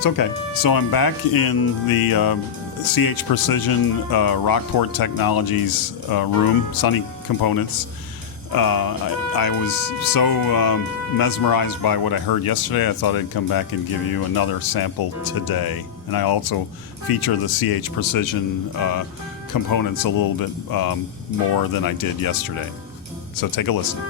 It's okay. So I'm back in the CH Precision Rockport Technologies room, Sunny Components. I was so mesmerized by what I heard yesterday, I thought I'd come back and give you another sample today. And I also feature the CH Precision components a little bit more than I did yesterday. So take a listen.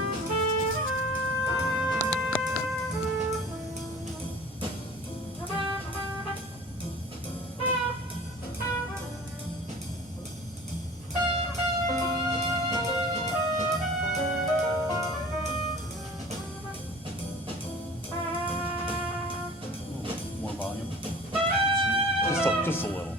More volume. Just a little.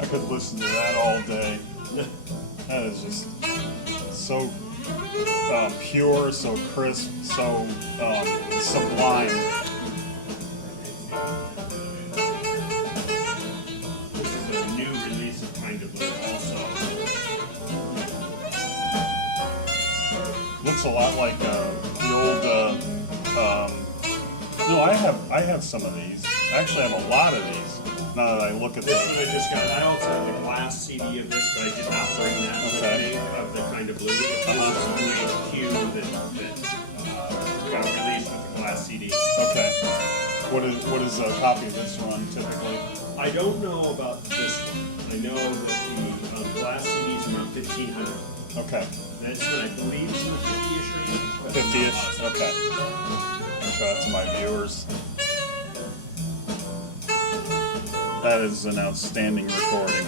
I could listen to that all day. That is just so pure, so crisp, so sublime. This is a new release of Kind of Blue also. Looks a lot like the old. No, I have some of these. I actually have a lot of these. Now that I look at This them. one I just got. I also have the glass CD of this, but I did not bring that with me, of the Kind of Blue. This is UHQ that got released with the glass CD. Okay. What is a copy of this run typically? I don't know about this one. I know that the glass CD is around 1,500. Okay. This one I believe is in the 50-ish range. but 50-ish. Okay. I'll show that to my viewers. That is an outstanding recording.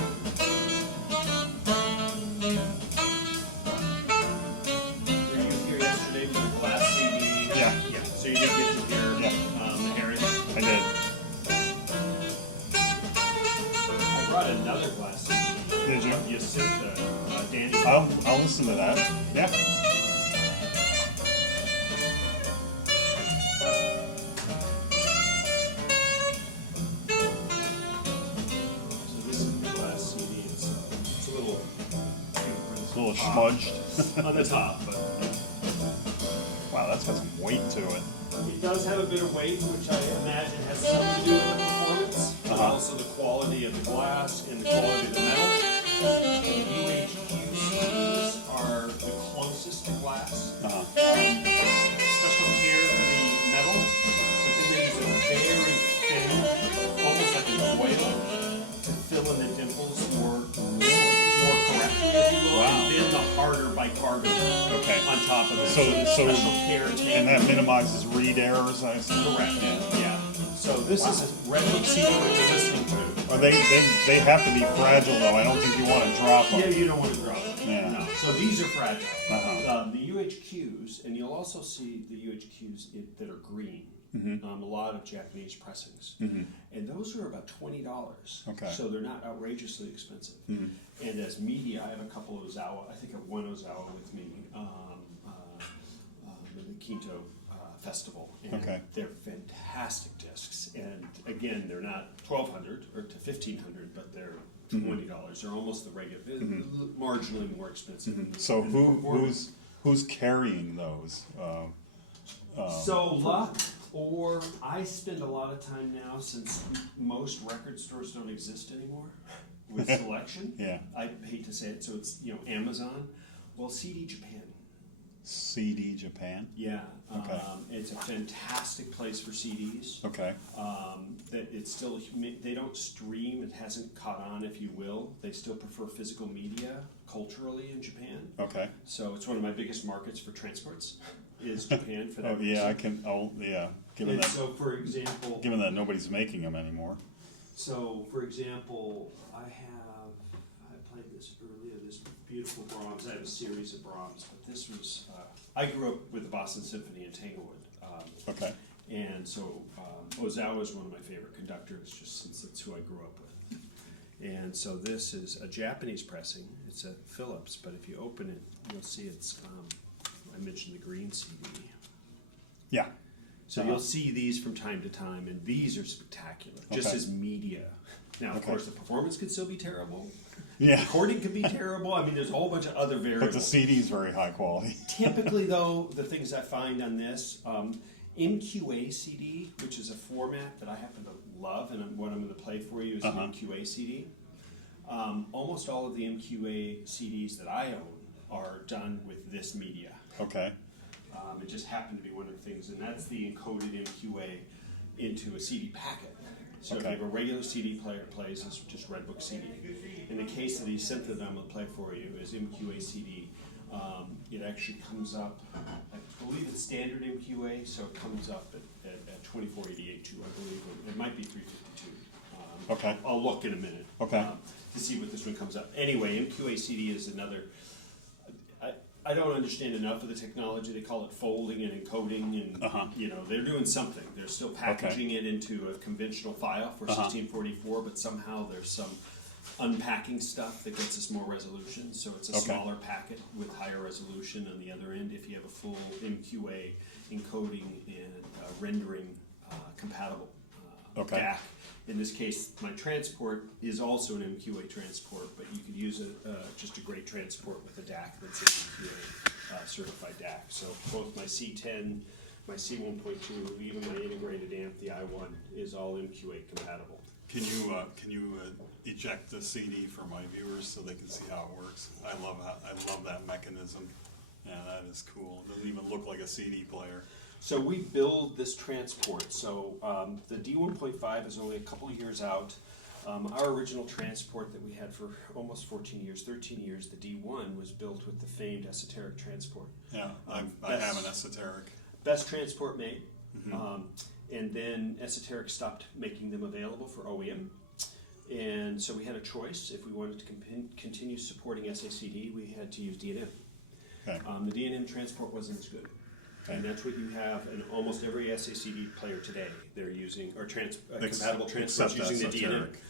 Were you here yesterday for the glass CD? Yeah. Yeah. So you did get to hear the Harris? I did. I brought another glass CD. Did you? You sent the Danny. I'll listen to that. Yeah. So this is the glass CD. It's a little A little smudged. on the top, but Wow, that's got some weight to it. it does have a bit of weight, which I imagine has something to do with the performance, but also the quality of the glass and the quality of the metal. UHQ CDs are the closest to glass. Special care for the metal, but then they use a very thin, almost like a foil, to fill in the dimples more correctly, if you will, Wow. and then the harder bicarb Okay. on top of it. So special care and taken. that minimizes read errors, I assume. Correct. Yeah. Yeah. So this is a regular CD that you're listening to. They have to be fragile though. I don't think you want to drop them. Yeah, you don't want to drop it. Yeah. No. So these are fragile. Uh-huh. The UHQs, and you'll also see the UHQs that are green. A lot of Japanese pressings, and those are about $20. Okay. So they're not outrageously expensive. And as media, I have a couple of Ozawa. I think I have one Ozawa with me in the Quinto Festival, and Okay. they're fantastic discs. And again, they're not 1,200 or to 1,500, but they're $20. They're almost the regular, marginally more expensive. So And the performance. who's carrying those? So luck, or I spend a lot of time now, since most record stores don't exist anymore, with selection. Yeah. I hate to say it, so it's, Amazon. Well, CD Japan. CD Japan? Yeah. Okay. It's a fantastic place for CDs. Okay. That it's still, they don't stream, it hasn't caught on, if you will. They still prefer physical media culturally in Japan. Okay. So it's one of my biggest markets for transports is Japan for that. Oh, yeah, given And that, so, for example, given that nobody's making them anymore. I played this earlier, this beautiful Brahms. I have a series of Brahms, but this was, I grew up with the Boston Symphony in Tanglewood. Okay. And so Ozawa is one of my favorite conductors, just since that's who I grew up with. And so this is a Japanese pressing. It's a Philips, but if you open it, you'll see it's, I mentioned the green CD. Yeah. So you'll see these from time to time, and these are spectacular, just Okay. as media. Now, of Okay. course, the performance could still be terrible. Yeah. Recording could be terrible. I mean, there's a whole bunch of other But variables. the CD is very high quality. Typically, though, the things I find on this, MQA CD, which is a format that I happen to love, and what I'm going to play for you is an MQA CD. Almost all of the MQA CDs that I own are done with this media. Okay. It just happened to be one of the things, and that's the encoded MQA into a CD packet. So if you Okay. have a regular CD player, it plays as just Redbook CD. In the case of the synth that I'm going to play for you is MQA CD. It actually comes up, I believe it's standard MQA, so it comes up at 2488.2, I believe. It might be 352. Okay. I'll look in a minute. Okay. To see what this one comes up. Anyway, MQA CD is another. I don't understand enough of the technology. They call it folding and encoding, and they're doing something. They're still packaging it into a conventional file for 1644, but somehow there's some unpacking stuff that gets us more resolution. So it's a smaller packet with higher resolution on the other end. If you have a full MQA encoding and rendering compatible DAC. In this case, my transport is also an MQA transport, but you could use just a great transport with a DAC that's an MQA certified DAC. So both my C10, my C1.2, even my integrated amp, the I1, is all MQA compatible. Can you eject the CD for my viewers so they can see how it works? I love that mechanism. Yeah, that is cool. It doesn't even look like a CD player. So we build this transport. So the D1.5 is only a couple of years out. Our original transport that we had for almost 14 years, 13 years, the D1 was built with the famed esoteric transport. Yeah, I have an esoteric. Best transport made. And then esoteric stopped making them available for OEM. And so we had a choice. If we wanted to continue supporting SACD, we had to use D&M. Okay. The D&M transport wasn't as good. Okay. And that's what you have in almost every SACD player today. They're using, or compatible transports using the D&M. esoteric.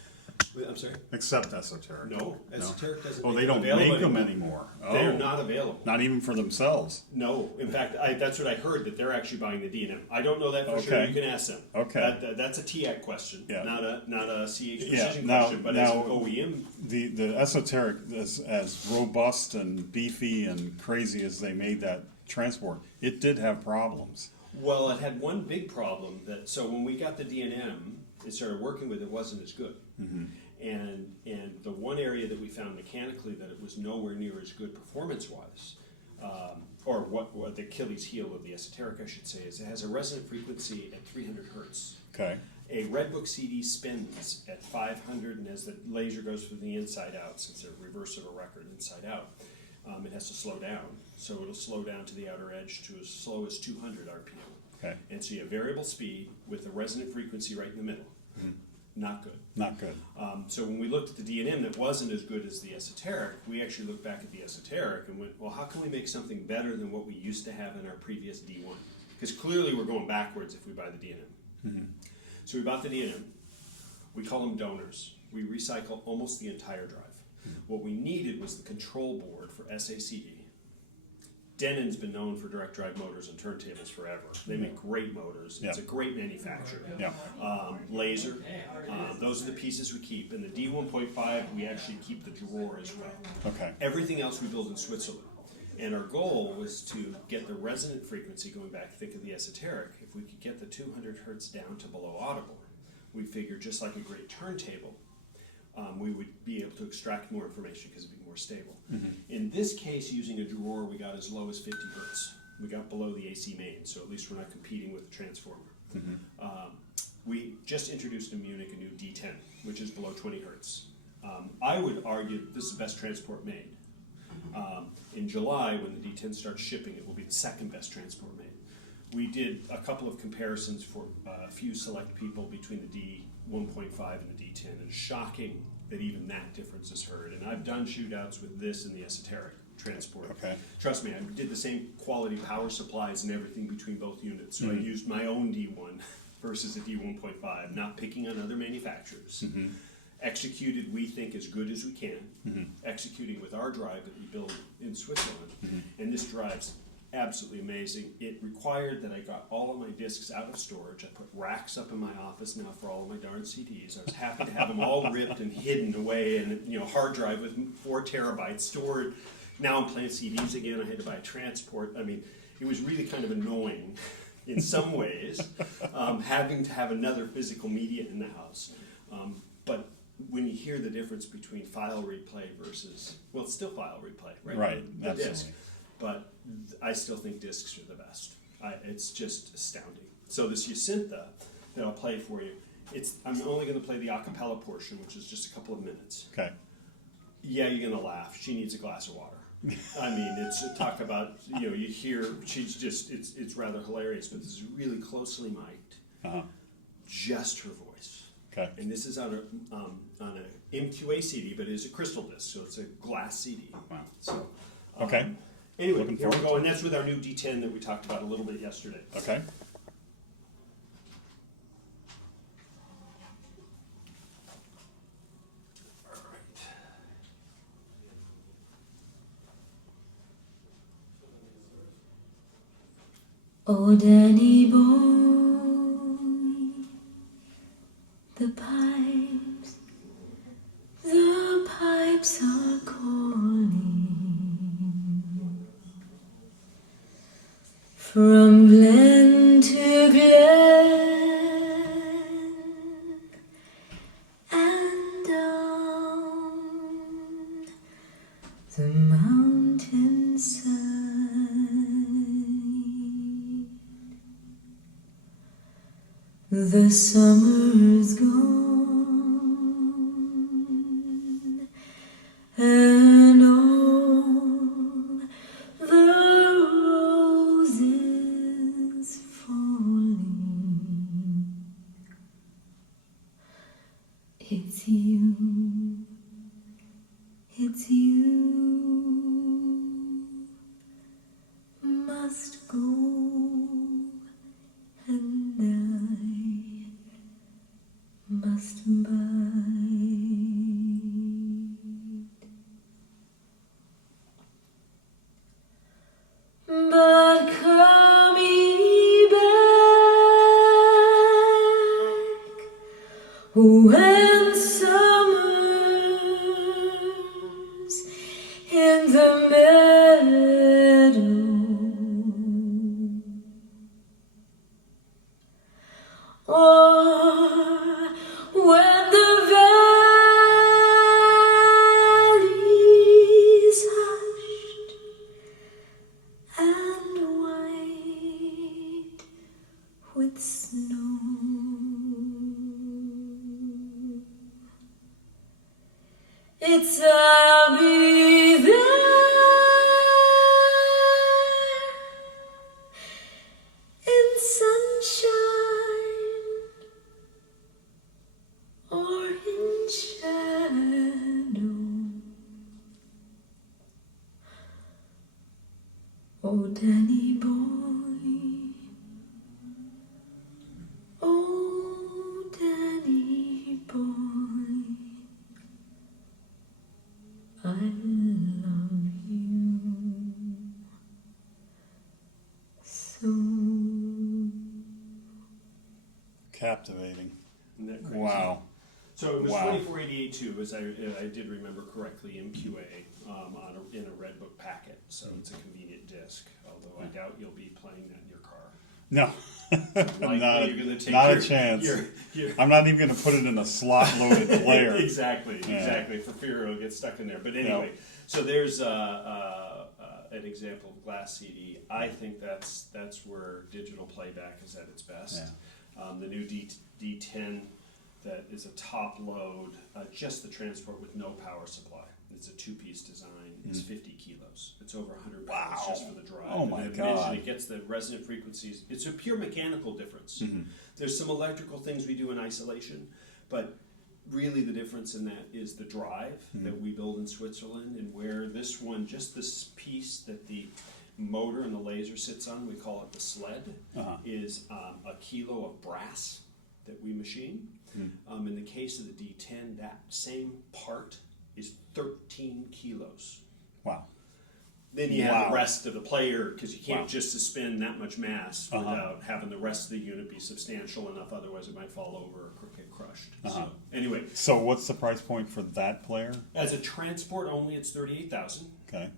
I'm sorry? Except esoteric. No, esoteric doesn't Oh, make they don't available make them anymore. Oh. They're not available. Not even for themselves. No, in fact, that's what I heard, that they're actually buying the D&M. I don't know that for sure. Okay. You can ask them. Okay. That's a T.H.E question, Yeah. not a CH Yeah, precision now- question, but as an now- OEM. The esoteric, as robust and beefy and crazy as they made that transport, it did have problems. Well, it had one big problem so when we got the D&M, it started working with it wasn't as good. And the one area that we found mechanically that it was nowhere near as good performance-wise, or what the Achilles heel of the esoteric, I should say, is it has a resonant frequency at 300 hertz. Okay. A Redbook CD spins at 500, and as the laser goes from the inside out, since they're reversible record inside out, it has to slow down. So it'll slow down to the outer edge to as slow as 200 RPM. Okay. And so you have variable speed with a resonant frequency right in the middle. Not good. Not good. So when we looked at the D&M that wasn't as good as the esoteric, we actually looked back at the esoteric and went, well, how can we make something better than what we used to have in our previous D1? Because clearly we're going backwards if we buy the D&M. So we bought the D&M. We call them donors. We recycle almost the entire drive. What we needed was the control board for SACD. Denon's been known for direct drive motors and turntables forever. They make great motors. It's a great manufacturer. Yeah. Laser, those are the pieces we keep. And the D1.5, we actually keep the drawer as well. Okay. Everything else we build in Switzerland. And our goal was to get the resonant frequency, going back, think of the esoteric, if we could get the 200 hertz down to below audible, we figured just like a great turntable, we would be able to extract more information because it'd be more stable. In this case, using a drawer, we got as low as 50 hertz. We got below the AC main, so at least we're not competing with the transformer. We just introduced in Munich a new D10, which is below 20 hertz. I would argue this is the best transport made. In July, when the D10 starts shipping, it will be the second best transport made. We did a couple of comparisons for a few select people between the D1.5 and the D10, and it's shocking that even that difference is heard. And I've done shootouts with this and the esoteric transport. Okay. Trust me, I did the same quality power supplies and everything between both units. So I used my own D1 versus a D1.5, not picking on other manufacturers. Executed, we think, as good as we can, executing with our drive that we build in Switzerland. And this drive's absolutely amazing. It required that I got all of my discs out of storage. I put racks up in my office now for all of my darn CDs. I was happy to have them all ripped and hidden away in a hard drive with 4 terabytes stored. Now I'm playing CDs again. I had to buy a transport. I mean, it was really kind of annoying in some ways, having to have another physical media in the house. But when you hear the difference between file replay versus, well, it's still file replay, right? Right, The absolutely. disc. But I still think discs are the best. It's just astounding. So this Jacinta that I'll play for you, I'm only going to play the a cappella portion, which is just a couple of minutes. Okay. Yeah, you're going to laugh. She needs a glass of water. I mean, it's talk about, you hear, she's just, it's rather hilarious, but this is really closely mic'd. Just her voice. Okay. And this is on a MQA CD, but it is a crystal disc, so it's a glass CD. Wow. So, Okay. anyway, Looking here we forward go, to and that's with our new D10 that we talked about a little bit yesterday. Okay. All right. Oh, Danny boy, the pipes are calling from glen to glen and down the mountainside. The summer's gone, and all the roses falling. It's you, must go, and I must bide. But come ye back when summer's in the meadow, or when the valley's hushed and white with snow. I'll be there in sunshine or in shadow. Oh, Danny boy, oh, Danny boy, I love you so. Captivating. Isn't that crazy? Wow. So it was Wow. 2488 as I did remember correctly, MQA in a Redbook packet. So it's a convenient disc, although I doubt you'll be playing that in your car. No. Likely Not, you're going to take not your, a chance. your I'm not even going to put it in a slot-loaded player. exactly, Yeah. exactly. For fear it'll get stuck in there. But anyway, so there's an example of glass CD. I think that's where digital playback is at its best. Yeah. The new D10 that is a top load, just the transport with no power supply. It's a two-piece design. It's 50 kilos. It's over 100 pounds just for the drive. Oh my and I God. mentioned it gets the resonant frequencies. It's a pure mechanical difference. There's some electrical things we do in isolation, but really the difference in that is the drive that we build in Switzerland, and where this one, just this piece that the motor and the laser sits on, we call it the sled, is a kilo of brass that we machine. In the case of the D10, that same part is 13 kilos. Wow. Then you have the rest of the player, because you can't just suspend that much mass without having the rest of the unit be substantial enough, otherwise it might fall over or get crushed. So anyway, So what's the price point for that player? as a transport only, it's $38,000. Okay.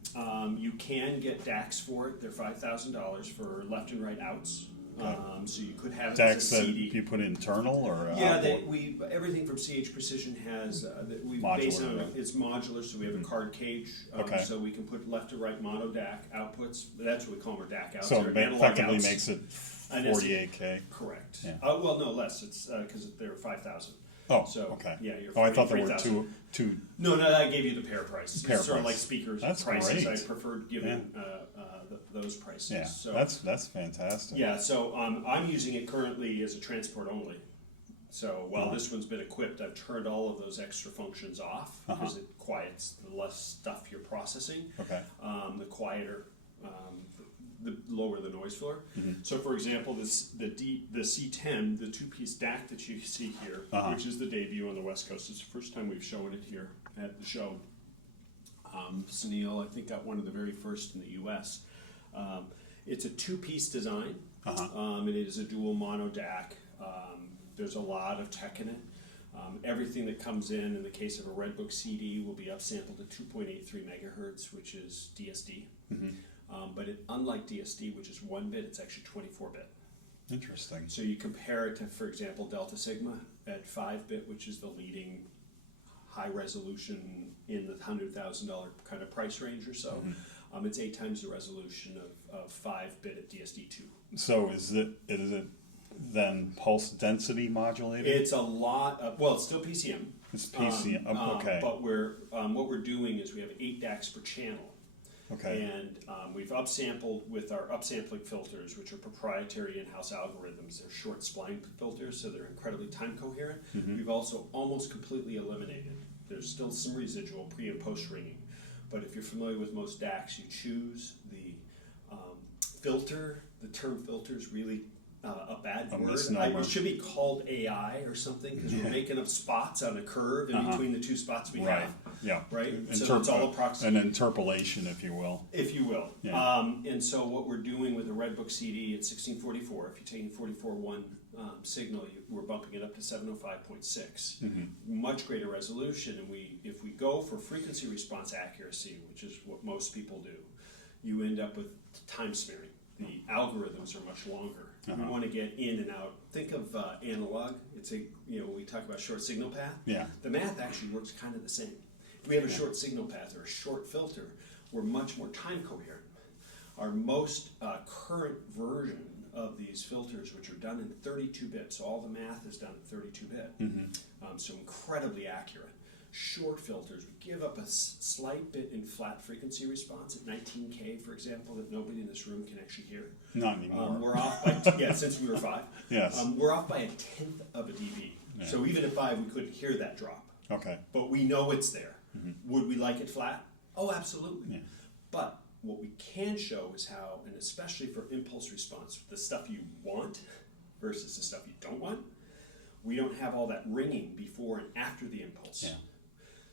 You can get DACs for it. They're $5,000 for left and right outs. So you could have it DACs as a that CD. you put internal or Yeah, outboard? everything from CH Precision has that we Modular, base on right? it's modular, so we have a card cage, Okay. so we can put left to right mono DAC outputs. That's what we call them, our DAC outs. So or it analog effectively outs. makes it And it's- 48K. Correct. Yeah. Well, no less. It's because they're 5,000. Oh, So, okay. yeah, you're Oh, I thought there were 43,000. two. No, I gave you the pair price. Pair It's sort of price. like speakers That's prices. great. I preferred giving those prices. Yeah, So, that's fantastic. yeah, so I'm using it currently as a transport only. So while this one's been equipped, I've turned all of those extra functions off because it quiets the less stuff you're processing. Okay. The quieter, the lower the noise floor. So for example, the C10, the two-piece DAC that you see here, which is the debut on the West Coast. It's the first time we've shown it here at the show. Sunil, I think, got one of the very first in the U.S. It's a two-piece design, and it is a dual mono DAC. There's a lot of tech in it. Everything that comes in the case of a Redbook CD, will be upsampled at 2.83 megahertz, which is DSD. But unlike DSD, which is 1-bit, it's actually 24-bit. Interesting. So you compare it to, for example, Delta Sigma at 5-bit, which is the leading high resolution in the $100,000 kind of price range or so. It's 8 times the resolution of 5-bit at DSD2. So is it then pulse density modulated? It's a lot of, well, it's still PCM. It's PCM. Okay. But what we're doing is we have 8 DACs per channel. Okay. And we've upsampled with our upsampling filters, which are proprietary in-house algorithms. They're short spline filters, so they're incredibly time coherent. We've also almost completely eliminated. There's still some residual pre and post ringing. But if you're familiar with most DACs, you choose the filter. The term filter is really a bad word. misnomer. It should be called AI or something, because we're making up spots on a curve in between the two spots we Right. have. Yeah. Right? So it's all approximate. An interpolation, if you will. If you will. Yeah. And so what we're doing with the Redbook CD at 1644, if you're taking 44.1 signal, we're bumping it up to 705.6. Much greater resolution. And if we go for frequency response accuracy, which is what most people do, you end up with time smearing. The algorithms are much longer. We want to get in and out. Think of analog. It's we talk about short signal path. Yeah. The math actually works kind of the same. If we have a short signal path or a short filter, we're much more time coherent. Our most current version of these filters, which are done in 32-bit, so all the math is done in 32-bit, so incredibly accurate. Short filters, we give up a slight bit in flat frequency response at 19K, for example, that nobody in this room can actually hear. Not anymore. We're off by, since we were 5. Yes. We're off by 1/10 of a dB. Yeah. So even at 5, we couldn't hear that drop. Okay. But we know it's there. Would we like it flat? Oh, absolutely. Yeah. But what we can show is how, and especially for impulse response, the stuff you want versus the stuff you don't want, we don't have all that ringing before and after the impulse. Yeah.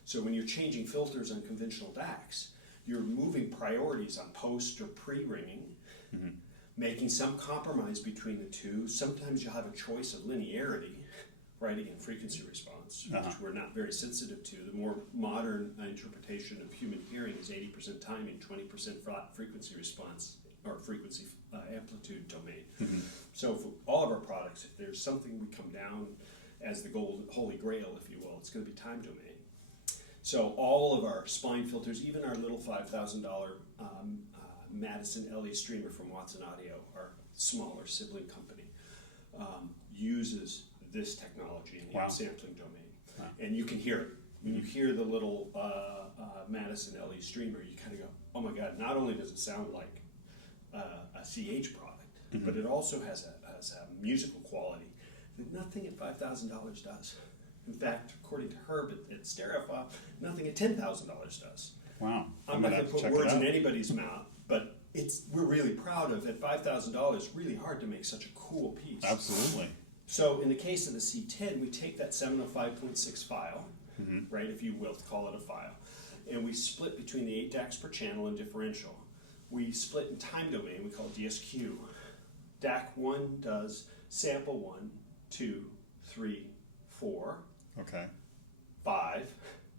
So when you're changing filters on conventional DACs, you're moving priorities on post or pre-ringing, making some compromise between the two. Sometimes you'll have a choice of linearity, right, again, frequency response, which we're not very sensitive to. The more modern interpretation of human hearing is 80% timing, 20% flat frequency response, or frequency amplitude domain. So for all of our products, if there's something we come down as the holy grail, if you will, it's going to be time domain. So all of our spine filters, even our little $5,000 Madison LE streamer from Watson Audio, our smaller sibling company, uses this technology in the upsampling domain. Wow. And you can hear it. When you hear the little Madison LE streamer, you kind of go, oh my God, not only does it sound like a CH product, but it also has a musical quality that nothing at $5,000 does. In fact, according to Herb at Stereophile, nothing at $10,000 does. Wow. I'm not going to put words in anybody's mouth, but we're really proud of, at $5,000, really hard to make such a cool piece. Absolutely. So in the case of the C10, we take that 705.6 file, right, if you will, call it a file, and we split between the 8 DACs per channel and differential. We split in time domain, we call it DSQ. DAC 1 does sample 1, 2, 3, 4, Okay. 5,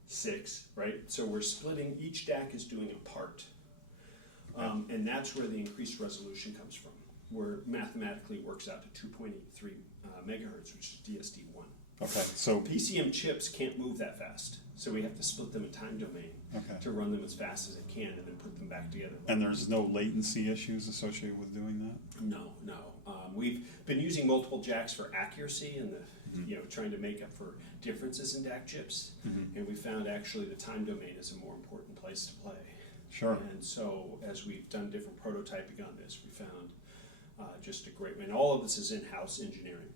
6, right? So we're splitting, each DAC is doing a part. And that's where the increased resolution comes from, where mathematically it works out to 2.83 megahertz, which is DSD1. Okay, so PCM chips can't move that fast, so we have to split them in time domain to run them as fast as it can and then put them back together. and there's no latency issues associated with doing that? No. We've been using multiple jacks for accuracy and trying to make up for differences in DAC chips, and we found actually the time domain is a more important place to play. Sure. And so as we've done different prototyping on this, we found just a great way. And all of this is in-house engineering.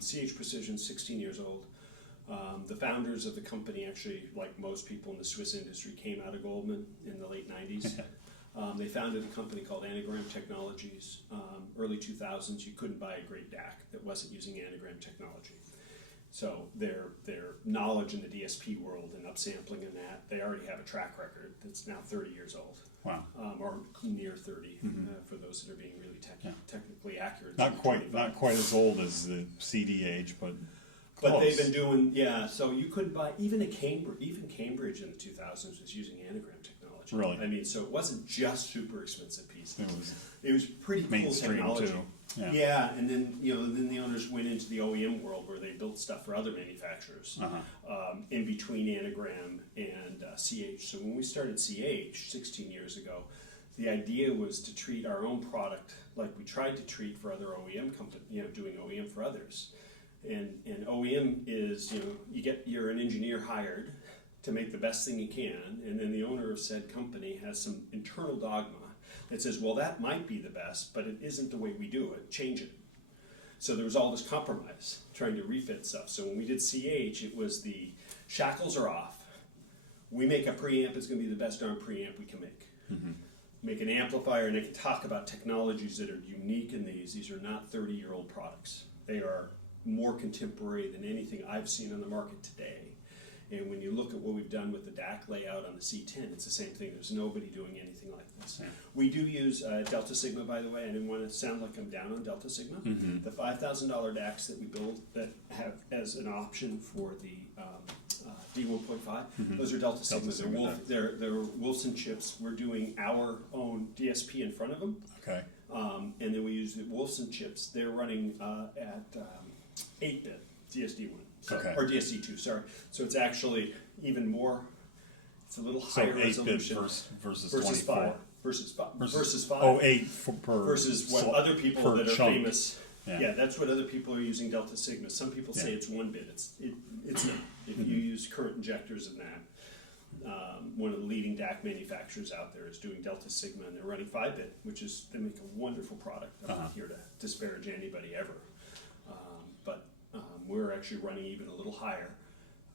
CH Precision, 16 years old. The founders of the company, actually, like most people in the Swiss industry, came out of Goldman in the late 90s. They founded a company called Anagram Technologies. Early 2000s, you couldn't buy a great DAC that wasn't using Anagram technology. So their knowledge in the DSP world and upsampling and that, they already have a track record that's now 30 years old. Wow. Or near 30, for those that are being really technically accurate. Not quite as old as the CD age, but But close. they've been doing, so you couldn't buy, even Cambridge in the 2000s was using Anagram technology. Really? I mean, so it wasn't just super expensive pieces. It was pretty cool mainstream technology. too. Yeah, and then then the owners went into the OEM world where they built stuff for other manufacturers in between Anagram and CH. So when we started CH 16 years ago, the idea was to treat our own product like we tried to treat for other OEM companies, doing OEM for others. And OEM is, you're an engineer hired to make the best thing you can, and then the owner of said company has some internal dogma that says, well, that might be the best, but it isn't the way we do it, change it. So there was all this compromise, trying to refit stuff. So when we did CH, it was the shackles are off. We make a preamp, it's going to be the best darn preamp we can make. Make an amplifier, and I can talk about technologies that are unique in these. These are not 30-year-old products. They are more contemporary than anything I've seen on the market today. And when you look at what we've done with the DAC layout on the C10, it's the same thing. There's nobody doing anything like this. We do use Delta Sigma, by the way. I didn't want to sound like I'm down on Delta Sigma. The $5,000 DACs that we build that have as an option for the D1.5, those are Delta Sigma. They're Wolfson chips. We're doing our own DSP in front of them. Okay. And then we use the Wolfson chips. They're running at 8-bit DSD1. Or DSD2, sorry. So it's actually even more, it's a little higher resolution. 8-bit versus 24. 5. Versus 5. Oh, 8 per versus what other people that are chunk. famous. Yeah, that's what other people are using Delta Sigma. Some people say it's 1-bit. It's not. If you use current injectors in that, one of the leading DAC manufacturers out there is doing Delta Sigma, and they're running 5-bit, which is, they make a wonderful product. I'm not here to disparage anybody ever. We're actually running even a little higher.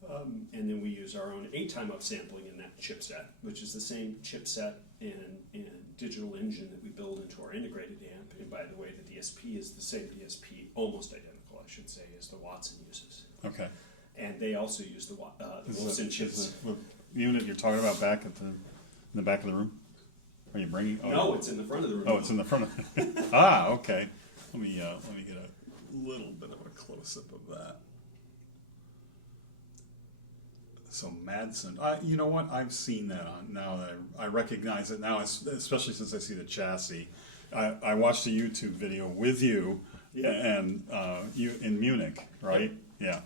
And then we use our own 8-time upsampling in that chipset, which is the same chipset and digital engine that we build into our integrated amp. And by the way, the DSP is the same DSP, almost identical, I should say, as the Watson uses. Okay. And they also use the Wolfson chips. The unit you're talking about back in the back of the room? Are you bringing? No, it's in the front of the room. Oh, it's in the front of okay. Let me get a little bit of a close-up of that. So Madsen, you know what? I've seen that on now that I recognize it now, especially since I see the chassis. I watched a YouTube video with you, and you in Munich, right? Yeah,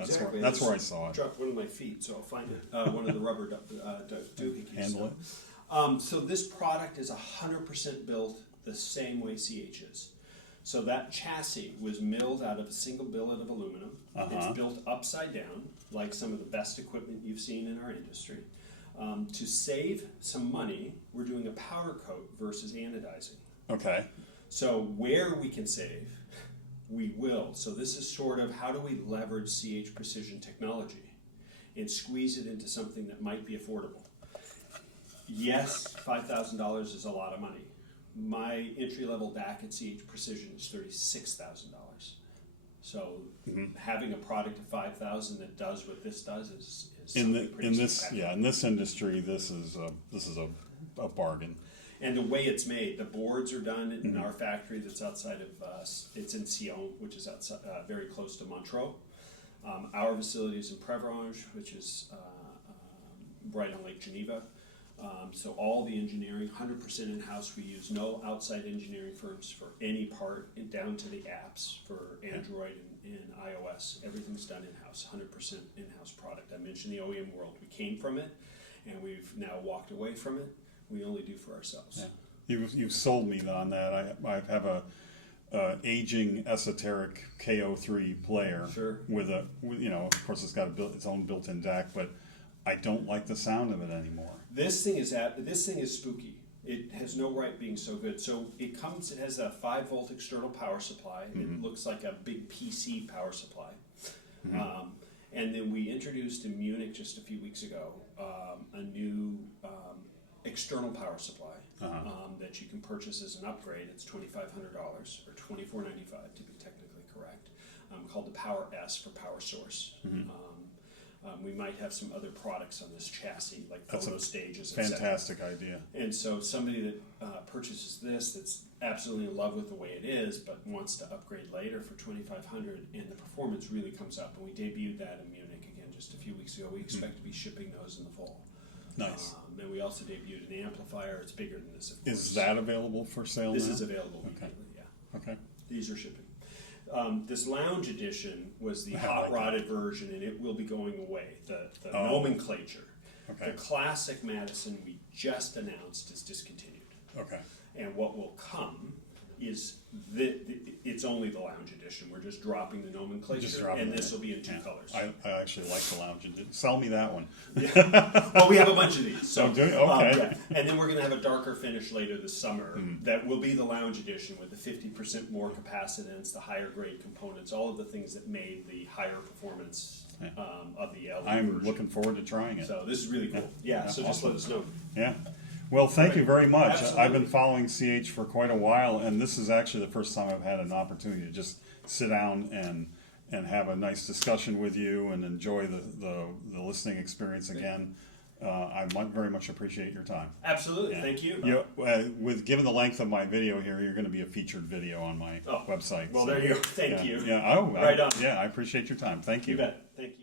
Exactly. that's where I saw it. Dropped one of my feet, so I'll find it. One of the rubber doohickeys. Handle it. So this product is 100% built the same way CH is. So that chassis was milled out of a single billet of aluminum. It's built upside down, like some of the best equipment you've seen in our industry. To save some money, we're doing a powder coat versus anodizing. Okay. So where we can save, we will. So this is sort of how do we leverage CH precision technology and squeeze it into something that might be affordable. Yes, $5,000 is a lot of money. My entry-level DAC at CH Precision is $36,000. So having a product of $5,000 that does what this does is something pretty spectacular. In this industry, this is a bargain. And the way it's made, the boards are done in our factory that's outside of us. It's in Sion, which is outside, very close to Montreux. Our facility is in Préverange, which is right on Lake Geneva. So all the engineering, 100% in-house. We use no outside engineering firms for any part, and down to the apps for Android and iOS. Everything's done in-house, 100% in-house product. I mentioned the OEM world. We came from it, and we've now walked away from it. We only do for ourselves. Yeah. You've sold me on that. I have a aging esoteric KO3 player. Sure. With of course it's got its own built-in DAC, but I don't like the sound of it anymore. This thing is spooky. It has no right being so good. So it has a 5-volt external power supply. It looks like a big PC power supply. And then we introduced in Munich just a few weeks ago a new external power supply that you can purchase as an upgrade. It's $2,500 or $2,495 to be technically correct, called the Power S for Power Source. We might have some other products on this chassis, like photo stages. Fantastic idea. And so somebody that purchases this, that's absolutely in love with the way it is, but wants to upgrade later for $2,500, and the performance really comes up. And we debuted that in Munich again just a few weeks ago. We expect to be shipping those in the fall. Nice. And we also debuted an amplifier. It's bigger than this, of course. Is that available for sale This now? is available Okay. immediately, yeah. Okay. These are shipping. This lounge edition was the I hot like rodded version, and it will be going away. The nomenclature. Okay. The classic Madison we just announced is discontinued. Okay. And what will come is it's only the lounge edition. We're just dropping the nomenclature, and this will be in two colors. I actually like the lounge. Sell me that one. Well, we have a bunch of these. So, do you? Okay. Yeah. And then we're going to have a darker finish later this summer that will be the lounge edition with the 50% more capacitance, the higher grade components, all of the things that made the higher performance of the LE I'm version. looking forward to trying it. So this is really cool. Yeah, so just let us know. Yeah. Well, thank you very much. Absolutely. I've been following CH for quite a while, and this is actually the first time I've had an opportunity to just sit down and have a nice discussion with you and enjoy the listening experience again. I very much appreciate your time. Absolutely. Yeah. Thank you. Given the length of my video here, you're going to be a featured video on my website. Well, so, there you go. Thank you. Yeah. Oh, Right on. Yeah, I appreciate your time. Thank you. You bet. Thank you.